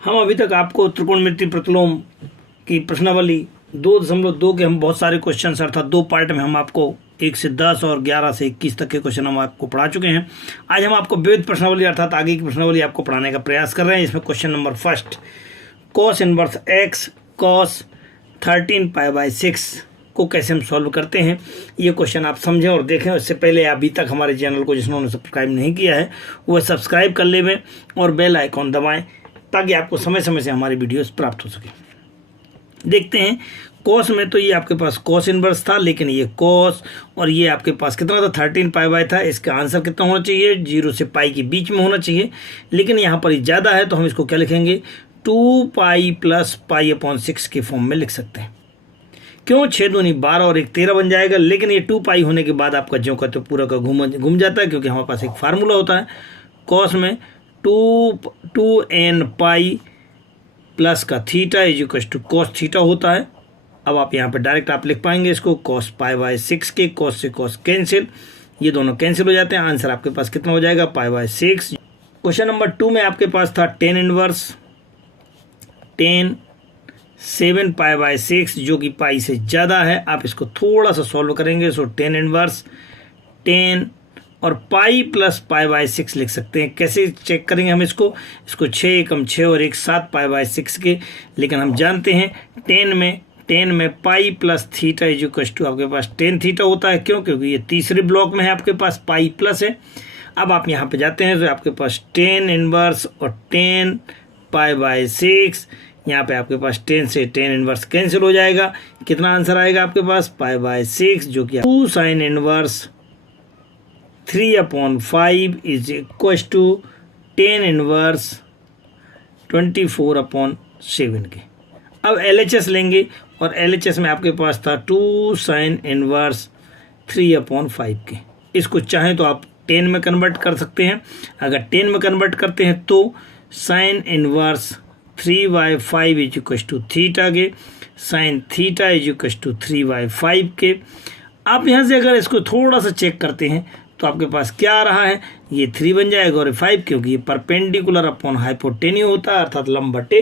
हम अभी तक आपको त्रिकोणमितीय प्रतिलोम की प्रश्नावली 2.2 के हम बहुत सारे क्वेश्चन अर्थात 2 पार्ट में हम आपको 1 से 10 और 11 से 21 तक के क्वेश्चन हम आपको पढ़ा चुके हैं। आज हम आपको विविध प्रश्नावली अर्थात आगे की प्रश्नावली आपको पढ़ाने का प्रयास कर रहे हैं। इसमें question number first, cos inverse x cos 13π/6 को कैसे हम सॉल्व करते हैं, ये क्वेश्चन आप समझें और देखें। उससे पहले अभी तक हमारे चैनल को जिन्होंने सब्सक्राइब नहीं किया है वह सब्सक्राइब कर लें और बेल आइकॉन दबाएं ताकि आपको समय समय से हमारी वीडियोस प्राप्त हो सके। देखते हैं कॉस में तो ये आपके पास कॉस इनवर्स था, लेकिन ये कॉस और ये आपके पास कितना था 13π था। इसका आंसर कितना होना चाहिए, 0 से पाई के बीच में होना चाहिए, लेकिन यहाँ पर ये ज़्यादा है तो हम इसको क्या लिखेंगे 2π + π/6 के फॉर्म में लिख सकते हैं। क्यों, 6 दूनी 12 और 1 13 बन जाएगा, लेकिन ये 2π होने के बाद आपका ज्यों का तो पूरा का घूम जाता है, क्योंकि हमारे पास एक फार्मूला होता है कॉस में 2n π प्लस का theta is to cos theta होता है। अब आप यहाँ पे डायरेक्ट आप लिख पाएंगे इसको कॉस π/6 के, कॉस से कॉस कैंसिल, ये दोनों कैंसिल हो जाते हैं। आंसर आपके पास कितना हो जाएगा π/6। क्वेश्चन नंबर 2 में आपके पास था tan इनवर्स 7π/6 जो कि पाई से ज़्यादा है। आप इसको थोड़ा सा सॉल्व करेंगे, सो tan इनवर्स 10 और पाई प्लस π/6 लिख सकते हैं। कैसे चेक करेंगे हम इसको 6 एकम 6 और 1 7 π/6 के, लेकिन हम जानते हैं tan में pi plus theta is to आपके पास tan थीटा होता है। क्यों, क्योंकि ये तीसरे ब्लॉक में है, आपके पास पाई प्लस है। अब आप यहाँ पे जाते हैं तो आपके पास tan इनवर्स और tan π/6, यहाँ पे आपके पास 10 से tan इनवर्स कैंसिल हो जाएगा। कितना आंसर आएगा आपके पास π/6 जो कि 2 sin inverse 3/5 is equal to tan inverse 24/7 के। अब LHS लेंगे और LHS में आपके पास था 2 sin इनवर्स 3/5 के। इसको चाहें तो आप 10 में कन्वर्ट कर सकते हैं। अगर 10 में कन्वर्ट करते हैं तो sin inverse 3/5 is equal to theta के, sin theta is equal to 3/5 के। आप यहाँ से अगर इसको थोड़ा सा चेक करते हैं तो आपके पास क्या आ रहा है, ये 3 बन जाएगा और 5, क्योंकि ये परपेंडिकुलर अपॉन हाइपोटेन्यू होता है अर्थात लंब बटे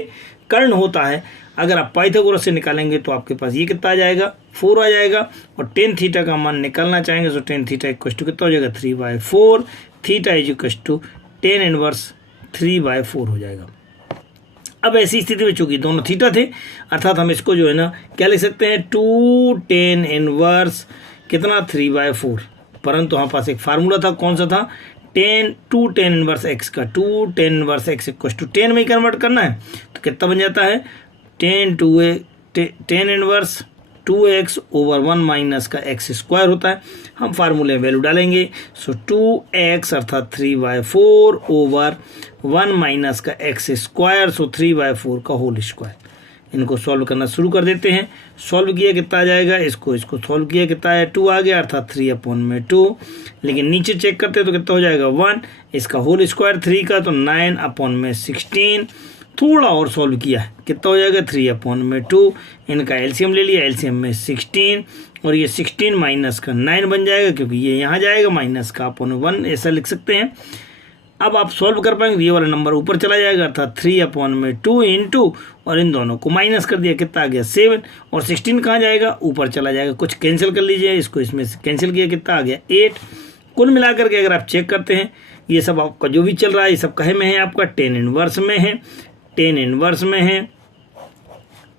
कर्ण होता है। अगर आप पाइथागोरस से निकालेंगे तो आपके पास ये कितना आ जाएगा 4 आ जाएगा, और tan थीटा का मान निकालना चाहेंगे तो tan थीटा इक्वल टू कितना हो जाएगा 3/4, theta is equal to tan inverse 3/4 हो जाएगा। अब ऐसी स्थिति में चूंकि दोनों थीटा थे अर्थात हम इसको जो है ना क्या लिख सकते हैं 2 tan इनवर्स कितना 3/4, परंतु हमारे पास एक फार्मूला था, कौन सा था 2 tan इनवर्स x का, 2 tan inverse x equal to 10 में ही कन्वर्ट करना है तो कितना बन जाता है tan inverse 2x over 1 minus का x² होता है। हम फार्मूले में वैल्यू डालेंगे, सो 2x अर्थात 3/4 ओवर 1 माइनस का x², सो 3/4 का होल स्क्वायर। इनको सॉल्व करना शुरू कर देते हैं। सॉल्व किया कितना आ जाएगा, इसको सॉल्व किया कितना है 2 आ गया अर्थात 3/2, लेकिन नीचे चेक करते हैं तो कितना हो जाएगा 1, इसका होल स्क्वायर 3 का तो 9/16। थोड़ा और सॉल्व किया है कितना हो जाएगा 3/2, इनका एलसीएम ले लिया, एलसीएम में 16 और ये 16 माइनस का 9 बन जाएगा, क्योंकि ये यहाँ जाएगा माइनस का /1 ऐसा लिख सकते हैं। अब आप सॉल्व कर पाएंगे, ये वाला नंबर ऊपर चला जाएगा अर्थात 3/2 इंटू और इन दोनों को माइनस कर दिया, कितना आ गया 7, और 16 कहाँ जाएगा ऊपर चला जाएगा। कुछ कैंसिल कर लीजिए, इसको इसमें से कैंसिल किया कितना आ गया 8। कुल मिलाकर के अगर आप चेक करते हैं ये सब आपका जो भी चल रहा है ये सब कहे में है, आपका tan इनवर्स में है, tan इनवर्स में है,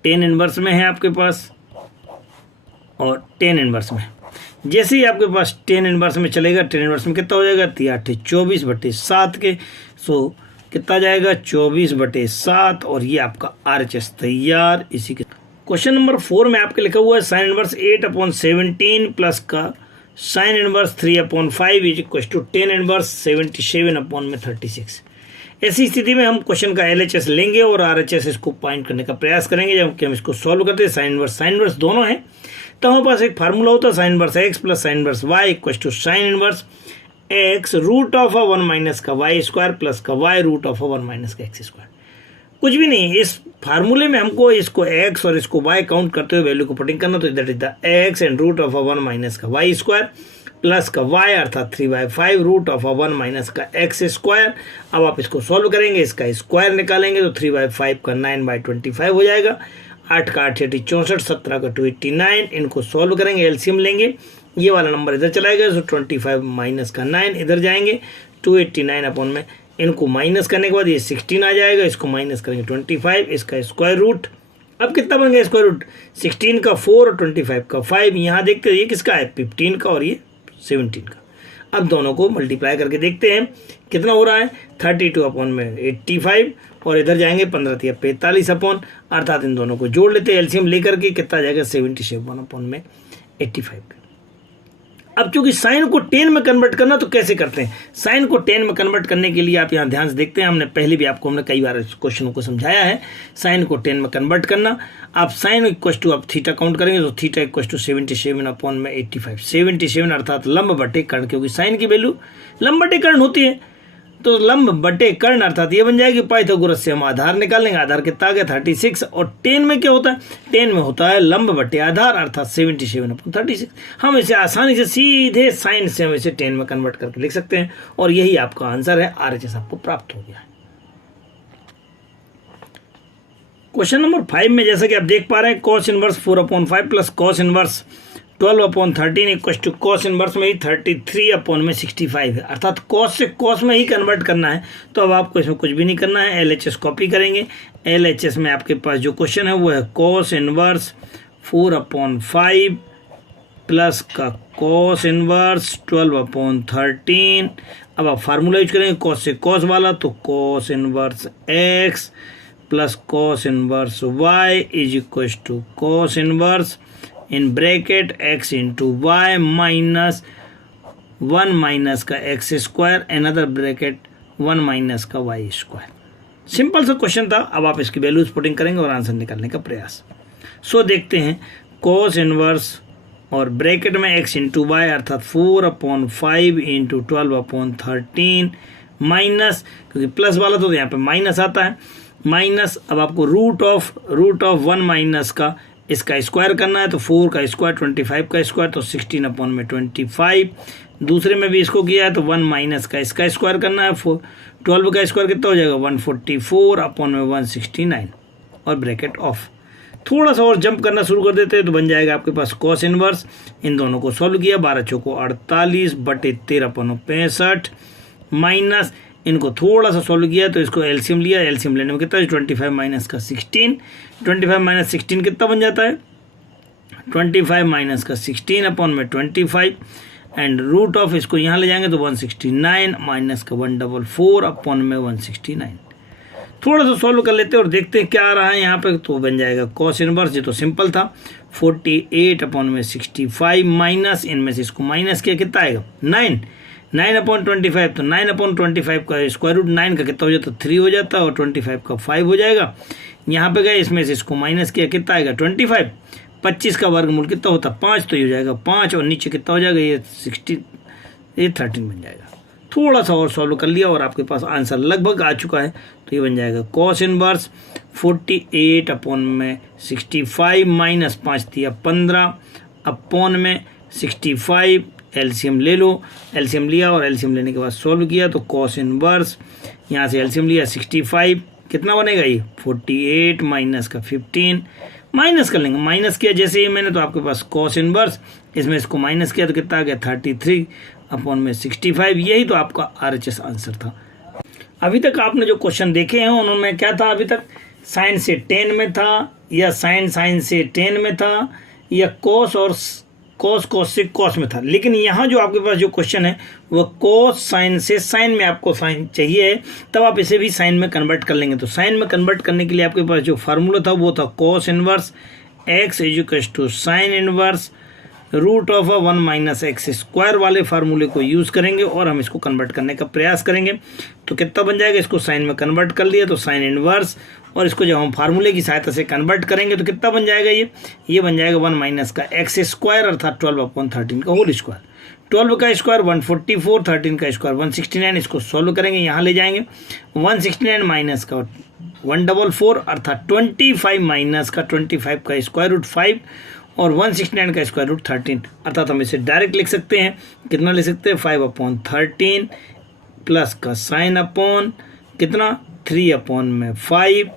tan इनवर्स में है आपके पास, और tan इनवर्स में। जैसे ही आपके पास tan इनवर्स में चलेगा, tan इनवर्स में कितना हो जाएगा 24/7 के, सो कितना जाएगा 24/7, और ये आपका RHS तैयार। इसी के क्वेश्चन नंबर 4 में आपके लिखा हुआ है sin इनवर्स 8/17 प्लस का sin inverse 3/5 is equal to tan inverse 77/36। ऐसी स्थिति में हम क्वेश्चन का LHS लेंगे और RHS इसको पॉइंट करने का प्रयास करेंगे। जब हम इसको सॉल्व करते हैं sin इनवर्स दोनों है तो हमारे पास एक फार्मूला होता है sin inverse x plus sin inverse y equal to sin inverse x √1 minus का y² प्लस का y √1 माइनस का x²। कुछ भी नहीं, इस फार्मूले में हमको इसको x और इसको y काउंट करते हुए वैल्यू को पुटिंग करना, तो that is the x and √1 minus का y²। प्लस का y अर्थात 3/5 रूट ऑफ 1 माइनस का x स्क्वायर। अब आप इसको सॉल्व करेंगे, इसका स्क्वायर निकालेंगे तो 3/5 का 9/25 हो जाएगा। 8 का 8 64, 17 का 289। इनको सॉल्व करेंगे, एलसीएम लेंगे, ये वाला नंबर इधर चला गया तो 25 माइनस का 9 इधर जाएंगे, 289 अपॉन में इनको माइनस करने के बाद ये 16 आ जाएगा, इसको माइनस करेंगे 25, इसका स्क्वायर रूट। अब कितना बन गया स्क्वायर रूट? 16 का 4 और 25 का 5। यहाँ देखते हैं ये किसका है, 15 का और ये 17 का। अब दोनों को मल्टीप्लाई करके देखते हैं कितना हो रहा है, 32 अपॉन में 85 और इधर जाएंगे 15 45 अपॉन, अर्थात इन दोनों को जोड़ लेते हैं एलसीएम लेकर के, कितना जाएगा 77 अपॉन में 85। अब चूंकि साइन को 10 में कन्वर्ट करना तो कैसे करते हैं? साइन को 10 में कन्वर्ट करने के लिए आप यहाँ ध्यान से देखते हैं, हमने पहले भी आपको हमने कई बार क्वेश्चनों को समझाया है। साइन को 10 में कन्वर्ट करना, आप साइन इक्वल टू आप थीटा काउंट करेंगे तो थीटा इक्वल टू 77 अपॉन में 85। 77 अर्थात लंब बटे कर्ण, क्योंकि साइन की वैल्यू लंब बटे कर्ण होती है, तो लंब बटे कर्ण अर्थात ये बन जाएगी। पाइथागोरस से हम आधार निकालेंगे, आधार कितना आ गया 36। और 10 में क्या होता है, 10 में होता है लंब बटे आधार अर्थात 77 अपॉन 36। हम इसे आसानी से सीधे साइन से हम इसे 10 में कन्वर्ट करके लिख सकते हैं और यही आपका आंसर है। RHS आपको प्राप्त हो गया है। क्वेश्चन नंबर 5 में जैसा कि आप देख पा रहे हैं, cos inverse 4/5 plus cos inverse 12/13 equal to cos inverse में ही 33 अपॉन में 65 है, अर्थात cos से cos में ही कन्वर्ट करना है। तो अब आपको इसमें कुछ भी नहीं करना है, LHS कॉपी करेंगे। LHS में आपके पास जो क्वेश्चन है वो है cos इनवर्स 4/5 प्लस का cos इनवर्स 12/13। अब आप फार्मूला यूज करेंगे cos से cos वाला, तो cos inverse x plus cos inverse y is equal to cos inverse in bracket x into y minus 1 minus का x square, another bracket 1 minus का y square. Simple सा question था। अब आप इसकी वैल्यूज पुटिंग करेंगे और आंसर निकालने का प्रयास। सो देखते हैं cos इनवर्स और ब्रैकेट में x इंटू वाई अर्थात 4/5 इंटू 12/13 माइनस, क्योंकि प्लस वाला तो यहाँ पे माइनस आता है, माइनस। अब आपको रूट ऑफ 1 माइनस का इसका स्क्वायर करना है, तो 4 का स्क्वायर 25 का स्क्वायर, तो 16 अपॉन में 25। दूसरे में भी इसको किया है तो 1 माइनस का इसका स्क्वायर करना है, 12 का स्क्वायर कितना हो जाएगा 144 अपॉन में 169 और ब्रैकेट ऑफ। थोड़ा सा और जंप करना शुरू कर देते हैं तो बन जाएगा आपके पास cos इनवर्स। इन दोनों को सॉल्व किया, 12 चौको 48 बटे 13/65 माइनस, इनको थोड़ा सा सॉल्व किया तो इसको एलसीएम लिया, एलसीएम लेने में कितना 25 माइनस का 16, 25 माइनस 16 कितना बन जाता है 25 माइनस का 16 अपॉन में 25 एंड रूट ऑफ इसको यहाँ ले जाएंगे तो 169 माइनस का 144 अपॉन में 169। थोड़ा सा सॉल्व कर लेते हैं और देखते हैं क्या आ रहा है यहाँ पे, तो बन जाएगा cos इनवर्स, ये तो सिंपल था 48 अपॉन में 65 माइनस, इनमें से इसको माइनस किया कितना आएगा 9/25, तो 9/25 का स्क्वायर रूट 9 का कितना हो जाता है 3 हो जाता है और 25 का 5 हो जाएगा। यहाँ पे गए इसमें से इसको माइनस किया कितना आएगा 25, 25 का वर्गमूल कितना होता है 5, तो ये हो जाएगा 5 और नीचे कितना हो जाएगा ये 16, ये 13 बन जाएगा। थोड़ा सा और सॉल्व कर लिया और आपके पास आंसर लगभग आ चुका है, तो ये बन जाएगा cos इनवर्स 48 अपॉन में 65 माइनस 5 दिया 15 अपॉन में 65, एलसीएम ले लो, एलसीएम लिया और एलसीएम लेने के बाद सॉल्व किया तो cos इनवर्स यहाँ से एलसीएम लिया 65 कितना बनेगा ये 48 माइनस का 15, माइनस कर लेंगे, माइनस किया जैसे ही मैंने तो आपके पास cos इनवर्स, इसमें इसको माइनस किया तो कितना आ गया 33 अपॉन में 65। यही तो आपका RHS आंसर था। अभी तक आपने जो क्वेश्चन देखे हैं उन्होंने क्या था, अभी तक साइन से 10 में था या साइन से 10 में था या cos और cos से cos में था, लेकिन यहाँ जो आपके पास जो क्वेश्चन है वो cos साइन से साइन में आपको साइन चाहिए, तब आप इसे भी साइन में कन्वर्ट कर लेंगे। तो साइन में कन्वर्ट करने के लिए आपके पास जो फार्मूला था वो था cos inverse x is equal to sine inverse root of 1 minus x square वाले फार्मूले को यूज़ करेंगे और हम इसको कन्वर्ट करने का प्रयास करेंगे। तो कितना बन जाएगा, इसको साइन में कन्वर्ट कर लिया तो साइन इनवर्स, और इसको जब हम फार्मूले की सहायता से कन्वर्ट करेंगे तो कितना बन जाएगा ये बन जाएगा 1 माइनस का एक्स स्क्वायर अर्थात 12/13 का होल स्क्वायर। 12 का स्क्वायर 144, 13 का स्क्वायर 169, इसको सॉल्व करेंगे, यहाँ ले जाएंगे 169 माइनस का 144 अर्थात 25 माइनस का 25 का स्क्वायर रूट 5 और 169 का स्क्वायर रूट 13, अर्थात हम इसे डायरेक्ट लिख सकते हैं। कितना लिख सकते हैं? 5/13 प्लस का साइन अपॉन कितना 3/5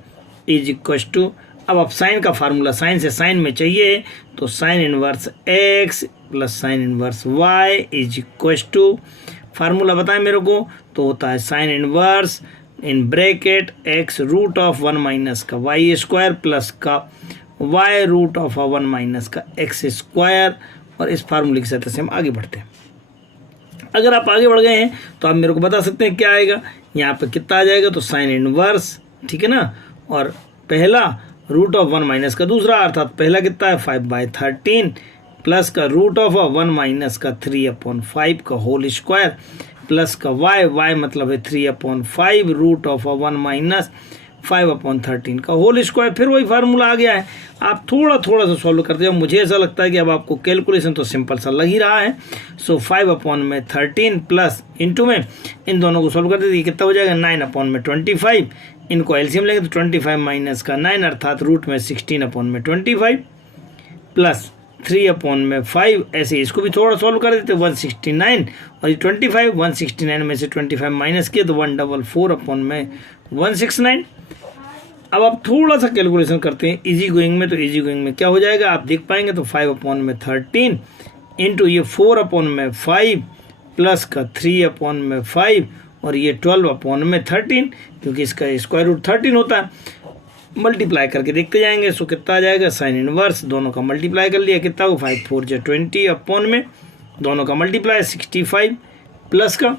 इज इक्व टू, अब आप साइन का फार्मूला साइन से साइन में चाहिए तो sine inverse x plus sine inverse y is equal to, formula बताएं मेरे को, तो होता है sine inverse in bracket x root of 1 minus का y स्क्वायर प्लस का y रूट ऑफ 1 माइनस का x स्क्वायर, और इस फार्मूले की सहायता से हम आगे बढ़ते हैं। अगर आप आगे बढ़ गए हैं तो आप मेरे को बता सकते हैं क्या आएगा, यहाँ पे कितना आ जाएगा, तो साइन इनवर्स, ठीक है ना, और पहला रूट ऑफ 1 माइनस का दूसरा, अर्थात पहला कितना है 5/13 प्लस का रूट ऑफ 1 माइनस का 3/5 का होल स्क्वायर प्लस का y मतलब है 3/5 रूट ऑफ 1 माइनस 5/13 का होल स्क्वायर, फिर वही फार्मूला आ गया है। आप थोड़ा सा सॉल्व करते हो, मुझे ऐसा लगता है कि अब आपको कैलकुलेशन तो सिंपल सा लग ही रहा है। सो 5/13 प्लस इंटू में इन दोनों को सॉल्व करते हैं, कितना हो जाएगा 9/25, इनको एलसीएम लेंगे तो 25 माइनस का 9 अर्थात रूट में 16/25 प्लस 3/5, ऐसे इसको भी थोड़ा सॉल्व कर देते 169, और ये 25 169 में से 25 माइनस किए तो 144/169। अब आप थोड़ा सा कैलकुलेशन करते हैं इजी गोइंग में, तो इजी गोइंग में क्या हो जाएगा आप देख पाएंगे, तो 5/13 इंटू ये 4/5 प्लस का 3/5 और ये 12/13, क्योंकि इसका स्क्वायर रूट 13 होता है, मल्टीप्लाई करके देखते जाएंगे। सो कितना आ जाएगा, साइन इनवर्स दोनों का मल्टीप्लाई कर लिया, कितना हो 5 4 20 अपॉन में दोनों का मल्टीप्लाई 65 प्लस का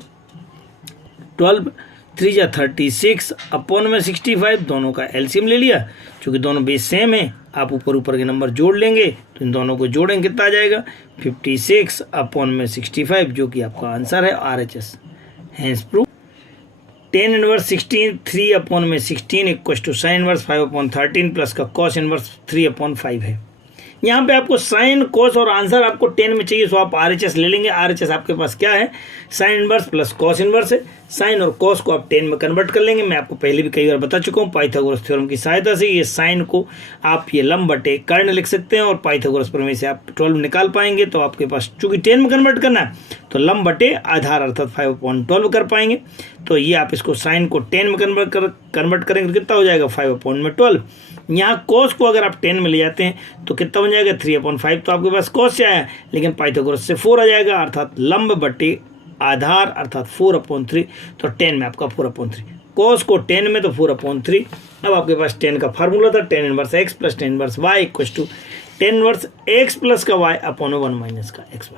12 3 36 अपॉन में 65, दोनों का एलसीएम ले लिया, क्योंकि दोनों बेस सेम है, आप ऊपर के नंबर जोड़ लेंगे तो इन दोनों को जोड़ेंगे कितना आ जाएगा 56 अपॉन में 65, जो कि आपका आंसर है RHS। Hence proof 10 inverse 16 3/16 equal to sine inverse 5/13 plus का कॉस इनवर्स 3/5 है। यहाँ पे आपको साइन कॉस और आंसर आपको 10 में चाहिए, सो आप RHS ले लेंगे। RHS आपके पास क्या है, sine inverse plus cos inverse है। साइन और कॉस को आप 10 में कन्वर्ट कर लेंगे। मैं आपको पहले भी कई बार बता चुका हूँ, पाइथागोरस थ्योरम की सहायता से ये साइन को आप ये लंब बटे कर्ण लिख सकते हैं, और पाइथागोरस प्रमेय से आप 12 निकाल पाएंगे। तो आपके पास चूंकि 10 में कन्वर्ट करना है तो लंब बटे आधार अर्थात 5/12 कर पाएंगे। तो ये आप इसको साइन को 10 में कन्वर्ट करेंगे तो कितना हो जाएगा 5/12। यहाँ कॉस को अगर आप 10 में ले जाते हैं तो कितना बन जाएगा 3/5, तो आपके पास कॉस से आया, लेकिन पाइथागोरस से 4 आ जाएगा, अर्थात लंब बटे आधार अर्थात 4/3, तो 10 में आपका 4/3, कॉस को 10 में तो 4/3। अब आपके पास 10 का फार्मूला था 10 inverse x plus 10 inverse y equal to 10 inverse x plus का y अपॉन 1 माइनस का xy।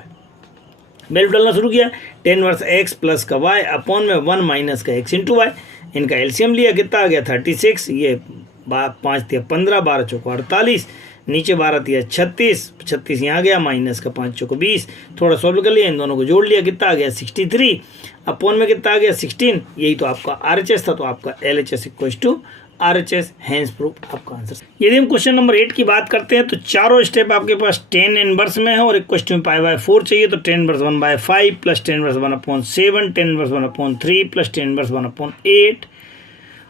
वैल्यू डालना शुरू किया, 10 इनवर्स x प्लस का y अपॉन में 1 माइनस का x इंटू वाई, इनका एलसीएम लिया, कितना आ गया 36, ये 5 × 15 12 × 4 48, नीचे 12 × 36 36 यहाँ गया, माइनस का 5 × 20, थोड़ा सॉल्व कर लिया, इन दोनों को जोड़ लिया, कितना आ गया 63 अपॉन में कितना आ गया 16, यही तो आपका RHS था। तो आपका LHS equal to RHS, hence proof आपका आंसर। यदि हम क्वेश्चन नंबर 8 की बात करते हैं तो चारों स्टेप आपके पास 10 इनवर्स में है, और एक क्वेश्चन में π/4 चाहिए, तो 10 inverse 1/5 plus 10 inverse 1/7 10 inverse 1/3 plus 10 inverse 1/8।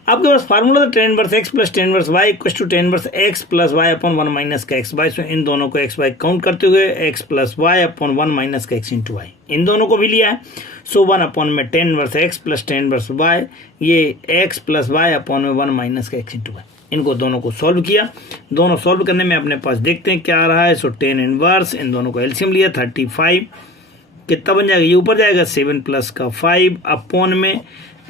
आपके पास फार्मूला था 10 inverse x plus 10 inverse y equal to 10 inverse x plus y upon 1 minus का x बाई। सो इन दोनों को x y काउंट करते हुए x plus y upon 1 minus का x इंटू वाई, इन दोनों को भी लिया है। सो 1 अपॉन में 10 inverse x plus 10 inverse y, ये x प्लस y अपॉन में 1 माइनस का x इंटू वाई, इनको दोनों को सॉल्व किया। दोनों सॉल्व करने में अपने पास देखते हैं क्या आ रहा है। सो 10 इनवर्स, इन दोनों को एलसीएम लिया 35, कितना बन जाएगा, ये ऊपर जाएगा 7 प्लस का 5 अपॉन में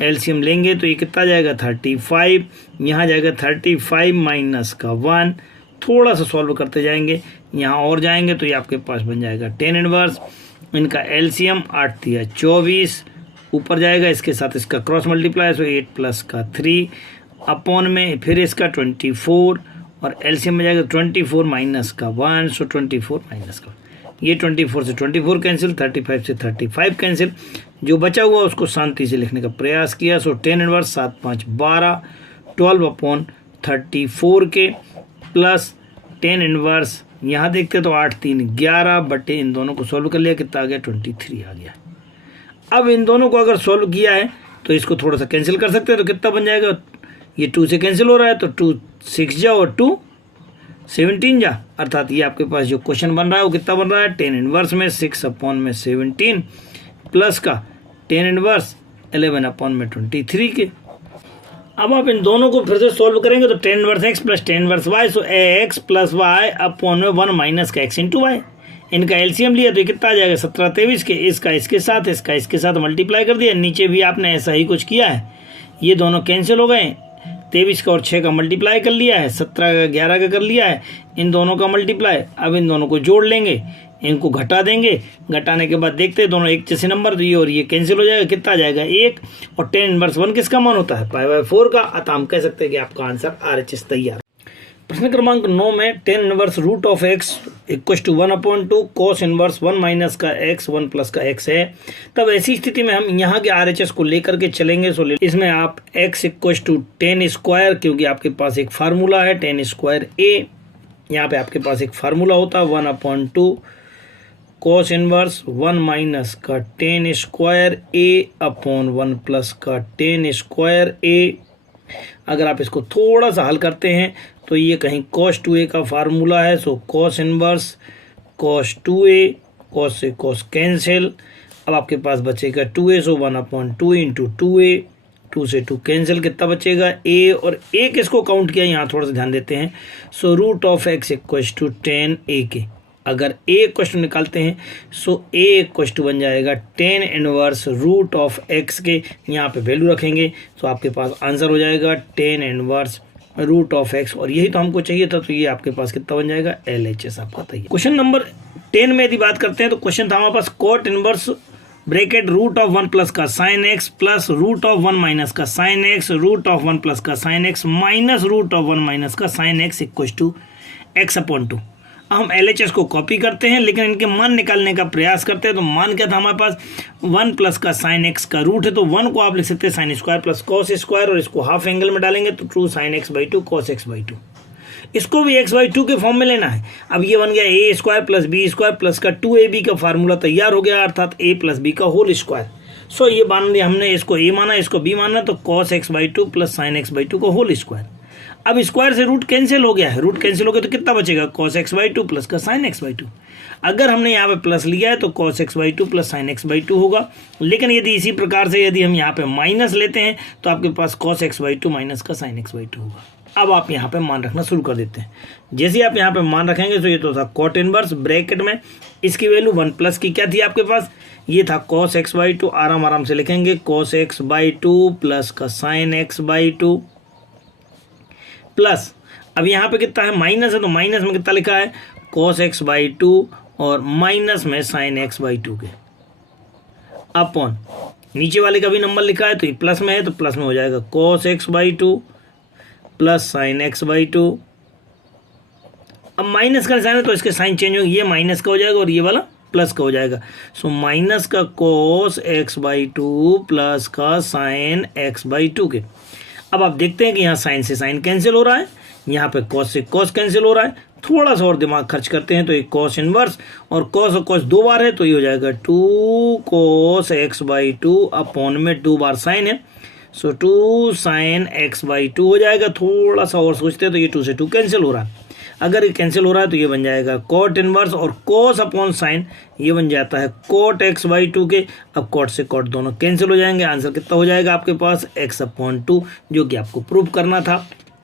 एलसीएम लेंगे तो ये कितना जाएगा 35, यहाँ जाएगा 35 माइनस का 1, थोड़ा सा सॉल्व करते जाएंगे, यहाँ और जाएंगे तो ये आपके पास बन जाएगा 10 इनवर्स, इनका एलसीएम 8 × 24 ऊपर जाएगा, इसके साथ इसका क्रॉस मल्टीप्लाई, सो 8 प्लस का 3 अपॉन में फिर इसका 24, और एलसीएम में जाएगा 24 माइनस का 1, सो 24 माइनस का, ये 24 से 24 कैंसिल, 35 से 35 कैंसिल, जो बचा हुआ उसको शांति से लिखने का प्रयास किया। सो 10 इनवर्स 7 5 12 12/34 के प्लस 10 इनवर्स, यहाँ देखते तो 8 3 11 बटे इन दोनों को सॉल्व कर लिया, कितना आ गया 23 आ गया। अब इन दोनों को अगर सॉल्व किया है तो इसको थोड़ा सा कैंसिल कर सकते हैं, तो कितना बन जाएगा, ये 2 से कैंसिल हो रहा है तो 2 6 जाओ और 2 17 जा, अर्थात ये आपके पास जो क्वेश्चन बन रहा है वो कितना बन रहा है, टेन इनवर्स में 6/17 प्लस का टेन इनवर्स 11/23 के। अब आप इन दोनों को फिर से सॉल्व करेंगे तो tan inverse x plus tan inverse y, so x plus y upon में 1 माइनस का एक्स इंटू वाई। इनका एलसीएम लिया तो ये कितना आ जाएगा 17 के, इसका इसके साथ मल्टीप्लाई कर दिया। नीचे भी आपने ऐसा ही कुछ किया है, ये दोनों कैंसिल हो गए, 23 का और 6 का मल्टीप्लाई कर लिया है, 17 का 11 का कर लिया है, इन दोनों का मल्टीप्लाई। अब इन दोनों को जोड़ लेंगे, इनको घटा देंगे, घटाने के बाद देखते हैं दोनों एक जैसे नंबर, तो ये और ये कैंसिल हो जाएगा, कितना आ जाएगा 1। और टेन इनवर्स 1 किसका मान होता है, π/4 का। अतः हम कह सकते हैं कि आपका आंसर RHS तैयार। प्रश्न क्रमांक 9 में tan inverse root of x equal to 1/2 cos inverse 1 minus का एक्स 1 प्लस का एक्स है। तब ऐसी स्थिति में हम यहाँ के RHS को लेकर के चलेंगे। सो इसमें आप x इक्वल टू 10 स्क्वायर, क्योंकि आपके पास एक फार्मूला है 10 स्क्वायर a, यहाँ पे आपके पास एक फार्मूला होता है 1/2 कॉस इनवर्स 1 माइनस का 10 स्क्वायर a अपॉन 1 प्लस का 10 स्क्वायर a। अगर आप इसको थोड़ा सा हल करते हैं तो ये कहीं cos 2a का फार्मूला है, सो cos inverse cos 2a, cos से cos कैंसिल। अब आपके पास बचेगा 2a, सो 1/2 इंटू 2a, 2 से 2 कैंसिल, कितना बचेगा a, और a किसको काउंट किया यहाँ थोड़ा सा ध्यान देते हैं। So root of x equal to 10a के अगर a क्वेश्चन निकालते हैं सो a क्वेश्चन बन जाएगा 10 इनवर्स रूट ऑफ x के, यहाँ पे वैल्यू रखेंगे तो आपके पास आंसर हो जाएगा 10 इनवर्स रूट ऑफ x, और यही तो हमको चाहिए था। तो ये आपके पास कितना बन जाएगा LHS आपका तैयार। क्वेश्चन नंबर 10 में यदि बात करते हैं तो क्वेश्चन था हमारे पास cot inverse bracket root of 1 plus का sine x plus root of 1 minus का sine x root of 1 plus का sine x minus root of 1 minus का sine x equal to x/2। हम LHS को कॉपी करते हैं लेकिन इनके मान निकालने का प्रयास करते हैं। तो मान क्या था हमारे पास 1 प्लस का साइन एक्स का रूट है, तो 1 को आप लिख सकते हैं sine square plus cos square, और इसको हाफ एंगल में डालेंगे तो true sign x/2 cos x/2। इसको भी x/2 के फॉर्म में लेना है। अब ये बन गया a square plus b square plus का 2ab का फार्मूला तैयार हो गया, अर्थात a प्लस b का होल स्क्वायर। सो ये मान लिया हमने, इसको a माना इसको b माना, तो cos x/2 plus sign x/2 का होल स्क्वायर। अब स्क्वायर से रूट कैंसिल हो गया है, रूट कैंसिल हो गया तो कितना बचेगा cos x/2 प्लस का sin x/2। अगर हमने यहाँ पे प्लस लिया है तो cos x/2 plus sin x/2 होगा, लेकिन यदि इसी प्रकार से यदि हम यहाँ पे माइनस लेते हैं तो आपके पास cos x/2 माइनस का sin x/2 होगा। अब आप यहाँ पे मान रखना शुरू कर देते हैं। जैसे आप यहाँ पे मान रखेंगे तो ये तो था कॉट इनवर्स ब्रैकेट में, इसकी वैल्यू 1 प्लस की क्या थी आपके पास, ये था cos x/2, आराम से लिखेंगे cos x/2 प्लस का sin x/2 प्लस, अब यहाँ पे कितना है माइनस है तो माइनस में कितना लिखा है cos x/2 और माइनस में sin x/2 के अपॉन नीचे वाले का भी नंबर लिखा है तो ये प्लस में है तो प्लस में हो जाएगा cos x/2 plus sin x/2। अब माइनस का निशान है तो इसके साइन चेंज होंगे, ये माइनस का हो जाएगा और ये वाला प्लस का हो जाएगा। सो माइनस का cos x/2 प्लस का sin x/2 के। अब आप देखते हैं कि यहाँ साइन से साइन कैंसिल हो रहा है, यहाँ पे कॉस से कॉस कैंसिल हो रहा है। थोड़ा सा और दिमाग खर्च करते हैं तो एक कॉस इनवर्स और कॉस 2 बार है तो ये हो जाएगा 2 cos x/2 अपॉन में 2 बार साइन है, सो 2 sin x/2 हो जाएगा। थोड़ा सा और सोचते हैं तो ये 2 से 2 कैंसिल हो रहा है। अगर ये कैंसिल हो रहा है तो ये बन जाएगा कॉट इनवर्स और cos अपॉन साइन ये बन जाता है cot x/2 के। अब cot से cot दोनों कैंसिल हो जाएंगे, आंसर कितना हो जाएगा आपके पास x/2, जो कि आपको प्रूव करना था।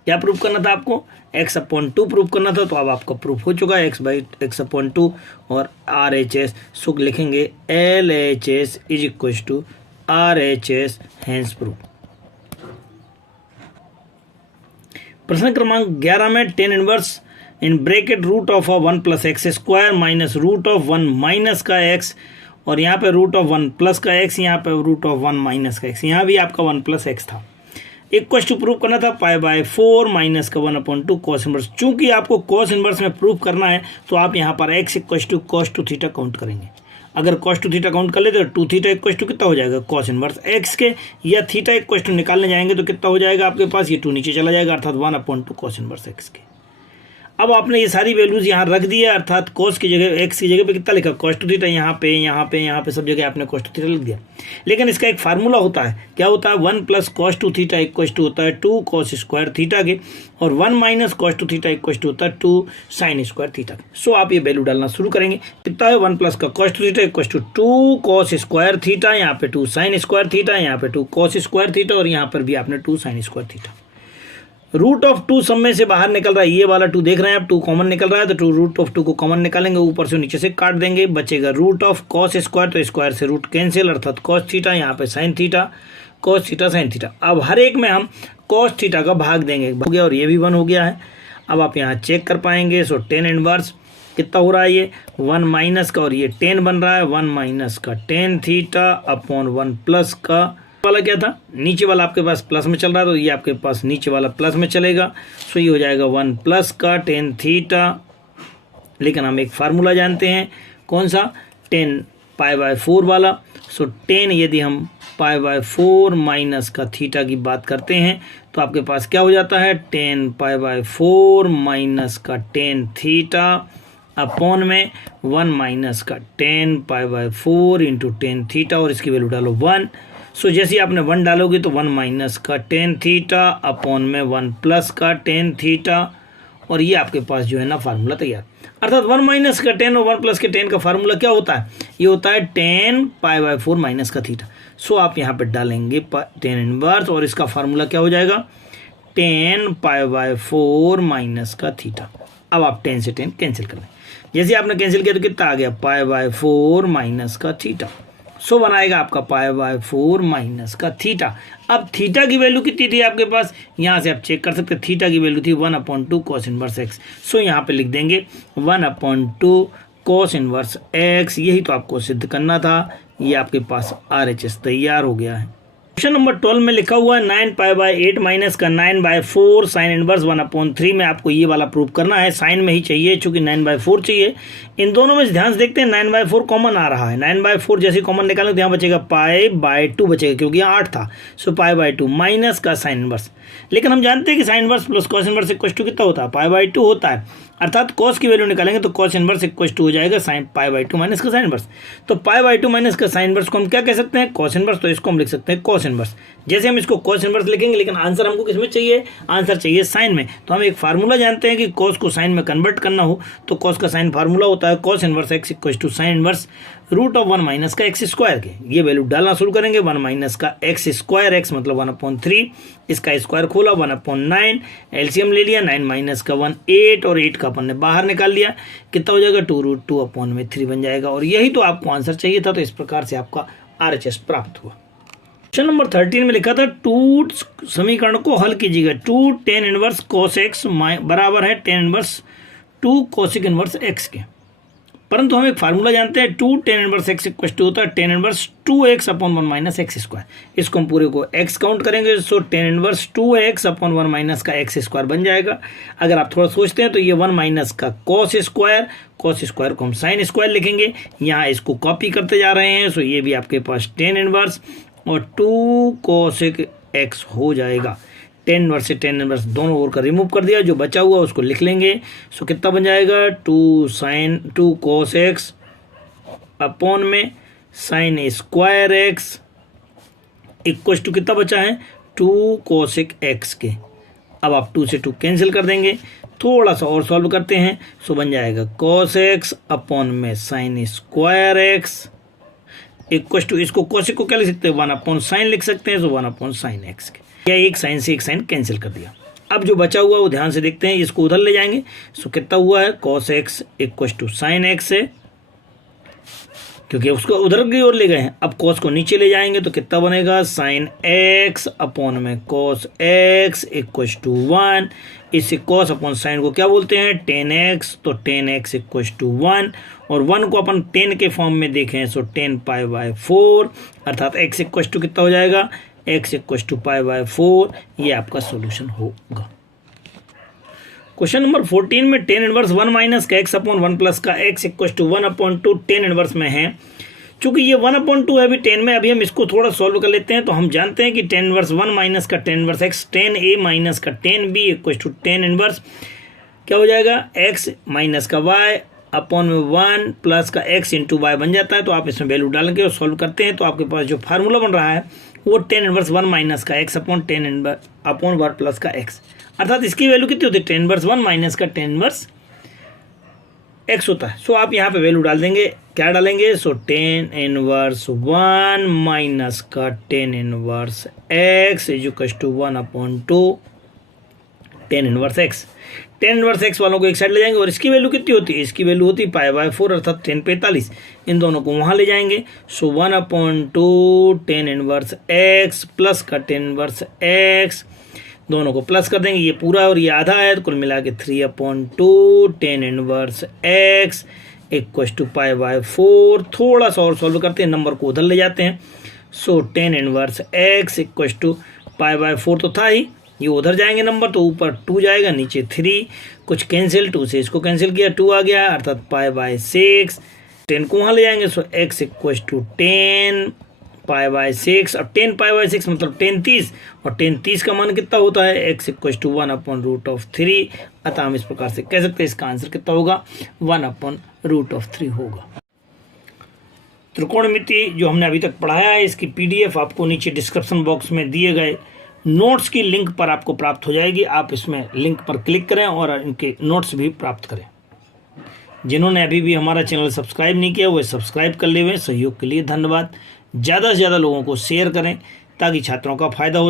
क्या प्रूव करना था आपको, x/2 प्रूव करना था। तो अब आपका प्रूफ हो चुका है x/2 और RHS सो लिखेंगे LHS is equal to RHS hence proof. प्रश्न क्रमांक 11 में 10 inverse in bracket root of 1 plus x square minus root of 1 minus का एक्स, और यहाँ पे रूट ऑफ 1 प्लस का एक्स, यहाँ पे रूट ऑफ 1 माइनस का एक्स, यहाँ भी आपका 1 प्लस एक्स था। इक्वल टू प्रूव करना था π/4 माइनस का 1/2 कॉस इनवर्स। चूंकि आपको कॉस इनवर्स में प्रूव करना है तो आप यहाँ पर x equal to cos 2 theta count करेंगे। अगर cos 2 थीटा काउंट कर लेते तो 2 थीटा इक्वल टू कितना हो जाएगा cos इनवर्स x के, या थीटा इक्वल टू निकालने जाएंगे तो कितना हो जाएगा आपके पास, ये 2 नीचे चला जाएगा, अर्थात 1/2 cos इनवर्स x के। अब आपने ये सारी वैल्यूज यहाँ रख दी है, अर्थात कॉस की जगह एक्स की जगह पे कितना लिखा, कॉस टू थीटा, यहाँ पे सब जगह आपने कॉस टू थीटा लिख दिया। लेकिन इसका एक फार्मूला होता है, क्या होता है, 1 plus cos two theta equal to होता है 2 कॉस स्क्वायर थीटा के, और 1 minus cos two theta equal to होता है 2 साइन स्क्वायर थीटा के। सो आप ये वैल्यू डालना शुरू करेंगे, कितना है 1 प्लस का cos two theta equal to 2 cos square theta, यहाँ पे 2 साइन स्क्वायर थीटा, यहाँ पे 2 कॉस स्क्वायर थीटा, और यहाँ पर भी आपने 2 sine square theta. Root of 2 सब में से बाहर निकल रहा है, ये वाला 2 देख रहे हैं आप, 2 कॉमन निकल रहा है, तो 2 रूट ऑफ 2 को कॉमन निकालेंगे, ऊपर से नीचे से काट देंगे, बचेगा रूट ऑफ कॉस स्क्वायर, तो स्क्वायर से रूट कैंसिल, अर्थात कॉस थीटा, यहाँ पे sine theta, cos theta sine theta. अब हर एक में हम कॉस थीटा का भाग देंगे, हो गया, और ये भी 1 हो गया है। अब आप यहाँ चेक कर पाएंगे, सो टेन इनवर्स कितना हो रहा है, ये 1 माइनस का, और ये 10 बन रहा है, 1 माइनस का टेन थीटा अपॉन 1 प्लस का वाला क्या था, नीचे वाला आपके पास प्लस में चल रहा है, तो ये आपके पास नीचे वाला प्लस में चलेगा, सो ये हो जाएगा 1 प्लस का टेन थीटा। लेकिन हम एक फार्मूला जानते हैं, कौन सा, 10 पाई बाय 4 वाला। सो 10 यदि हम पाई बाय 4 माइनस का थीटा की बात करते हैं, तो आपके पास क्या हो जाता है, 10 पाई बाय 4 माइनस का टेन थीटा अपॉन में 1 माइनस का 10 पाई बाय 4 इंटू टेन थीटा, और इसकी वैल्यू डालो 1। सो जैसे आपने 1 डालोगे तो 1 माइनस का टेन थीटा अपॉन में 1 प्लस का टेन थीटा, और ये आपके पास जो है ना फार्मूला तैयार। अर्थात 1 माइनस का 10 और 1 प्लस के 10 का फार्मूला क्या होता है, ये होता है 10 पाई बाय 4 माइनस का थीटा। सो आप यहाँ पे डालेंगे 10 इनवर्स, और इसका फार्मूला क्या हो जाएगा, 10 पाई बाय 4 माइनस का थीटा। अब आप 10 से 10 कैंसिल कर लें, जैसे आपने कैंसिल किया तो कितना आ गया, पाई बाय 4 माइनस का थीटा। सो बनाएगा आपका पाई बाय 4 माइनस का थीटा। अब थीटा की वैल्यू कितनी थी आपके पास, यहाँ से आप चेक कर सकते हैं, थीटा की वैल्यू थी 1/2 कॉस इनवर्स एक्स। सो यहाँ पे लिख देंगे 1/2 कॉस इनवर्स एक्स, यही तो आपको सिद्ध करना था। ये आपके पास RHS तैयार हो गया है। क्वेश्चन नंबर 12 में लिखा हुआ है 9 पाई बाय 8 माइनस का 9/4 साइन इनवर्स 1/3 में आपको ये वाला प्रूव करना है। साइन में ही चाहिए, चूंकि 9/4 चाहिए। इन दोनों में ध्यान से देखते हैं, 9/4 कॉमन आ रहा है, 9/4 जैसे कॉमन निकालें तो यहाँ बचेगा पाई बाय 2 बचेगा, क्योंकि यहाँ 8 था। सो पाई बाय 2 माइनस का साइन इनवर्स, लेकिन हम जानते हैं कि sine inverse plus cos inverse equal to कितना होता है, पाई बाय 2 होता है। अर्थात कॉस की वैल्यू निकालेंगे तो कॉस इनवर्स इक्वल टू हो जाएगा साइन पाई बाय 2 माइनस का साइन इनवर्स। तो पाई बाय 2 माइनस का साइन इनवर्स को हम क्या कह सकते हैं, कॉस इनवर्स, तो इसको हम लिख सकते हैं कॉस इनवर्स। जैसे हम इसको कॉस इनवर्स लिखेंगे, लेकिन आंसर हमको किस में चाहिए, आंसर चाहिए साइन में। तो हम एक फार्मूला जानते हैं कि कॉस को साइन में कन्वर्ट करना हो तो कॉस का साइन फार्मूला होता है cos inverse x equal to sine inverse root of 1 minus का एक्स स्क्वायर के। ये वैल्यू डालना शुरू करेंगे, 1 माइनस का एक्स स्क्वायर, एक्स मतलब 1/3, इसका स्क्वायर खोला 1/9, एलसीएम ले लिया, 9 माइनस का 1 8, और 8 का अपन ने बाहर निकाल लिया, कितना हो जाएगा 2√2/3 बन जाएगा। और यही तो आपको आंसर चाहिए था। तो इस प्रकार से आपका RHS प्राप्त हुआ। क्वेश्चन नंबर 13 में लिखा था 2 समीकरण को हल कीजिएगा, 2 tan इनवर्स cos x बराबर है tan inverse 2 cosec inverse x के। परंतु हम एक फार्मूला जानते हैं, 2 tan inverse x equal to होता है tan inverse 2x/1 minus x square. इसको हम पूरे को x काउंट करेंगे, so tan inverse 2x/1 minus का एक्स स्क्वायर बन जाएगा। अगर आप थोड़ा सोचते हैं तो ये 1 माइनस का cos स्क्वायर को हम साइन स्क्वायर लिखेंगे। यहाँ इसको कॉपी करते जा रहे हैं, सो ये भी आपके पास tan इनवर्स और 2 cosec x हो जाएगा। 10 इनवर्स से 10 इनवर्स दोनों ओर का रिमूव कर दिया, जो बचा हुआ उसको लिख लेंगे। सो कितना बन जाएगा, 2 cos x अपॉन में sine square x equal to कितना बचा है, 2 cosec x के। अब आप 2 से 2 कैंसिल कर देंगे, थोड़ा सा और सॉल्व करते हैं। सो बन जाएगा cos x अपॉन में sine square x equal to, इसको cosec को क्या लिख सकते हैं, 1/sin लिख सकते हैं, सो 1/sin x के। या एक साइन से एक साइन कैंसिल कर दिया। अब जो बचा हुआ वो ध्यान से देखते हैं, इसको उधर ले जाएंगे। सो कितना हुआ है, cos x equal to sine x है, क्योंकि उसको उधर की ओर ले गए हैं। अब cos को नीचे ले जाएंगे तो कितना बनेगा, साइन x अपॉन में cos x इक्वल टू 1। इससे cos अपॉन साइन को क्या बोलते हैं, tan x, तो tan x इक्वल टू 1, और 1 को अपन 10 के फॉर्म में देखें, सो 10 पाई बाय 4, अर्थात x इक्वल टू कितना हो जाएगा, x equal to pi by 4। ये आपका सॉल्यूशन होगा। क्वेश्चन नंबर 14 में tan इनवर्स 1 माइनस का x अपॉन 1 प्लस का x equal to 1/2 tan inverse में है। चूंकि ये 1/2 है अभी 10 में, अभी हम इसको थोड़ा सॉल्व कर लेते हैं। तो हम जानते हैं कि tan इनवर्स 1 माइनस का tan inverse x, tan a minus का tan b equal to tan inverse क्या हो जाएगा, x माइनस का y अपॉन में 1 प्लस का x इंटू वाई बन जाता है। तो आप इसमें वैल्यू डालेंगे और सॉल्व करते हैं तो आपके पास जो फार्मूला बन रहा है वो tan इनवर्स 1 माइनस का x अपॉन अपॉन 1 प्लस का x, अर्थात इसकी वैल्यू कितनी होती है, tan इनवर्स 1 माइनस का tan इनवर्स x होता है। सो आप यहाँ पे वैल्यू डाल देंगे, क्या डालेंगे, सो tan इनवर्स 1 माइनस का tan inverse x is to 1 upon 2 tan inverse x। tan inverse x वालों को एक साइड ले जाएंगे और इसकी वैल्यू कितनी होती है, इसकी वैल्यू होती है π/4 अर्थात tan 45, इन दोनों को वहाँ ले जाएंगे। सो 1 upon 2 tan inverse x plus का tan इनवर्स x, दोनों को प्लस कर देंगे, ये पूरा और ये आधा है, तो कुल मिला के 3 upon 2 tan inverse x equal to π/4। थोड़ा सा और सॉल्व करते हैं, नंबर को उधर ले जाते हैं। So tan inverse x equal to π/4 तो था ही, ये उधर जाएंगे नंबर तो ऊपर 2 जाएगा, नीचे 3, कुछ कैंसिल, 2 से इसको कैंसिल किया, 2 आ गया अर्थात π/6। 10 को वहाँ ले जाएंगे, सो x इक्व टू 10 π/6 और 10 π/6 मतलब 10 30, और 10 30 का मान कितना होता है, x equal to 1 upon root of 3। अतः हम इस प्रकार से कह सकते हैं इसका आंसर कितना होगा, 1 अपॉन रूट ऑफ 3 होगा। त्रिकोणमिति जो हमने अभी तक पढ़ाया है इसकी PDF आपको नीचे डिस्क्रिप्शन बॉक्स में दिए गए नोट्स की लिंक पर आपको प्राप्त हो जाएगी। आप इसमें लिंक पर क्लिक करें और इनके नोट्स भी प्राप्त करें। जिन्होंने अभी भी हमारा चैनल सब्सक्राइब नहीं किया वो सब्सक्राइब कर ले हुए। सहयोग के लिए धन्यवाद। ज़्यादा से ज़्यादा लोगों को शेयर करें ताकि छात्रों का फायदा हो।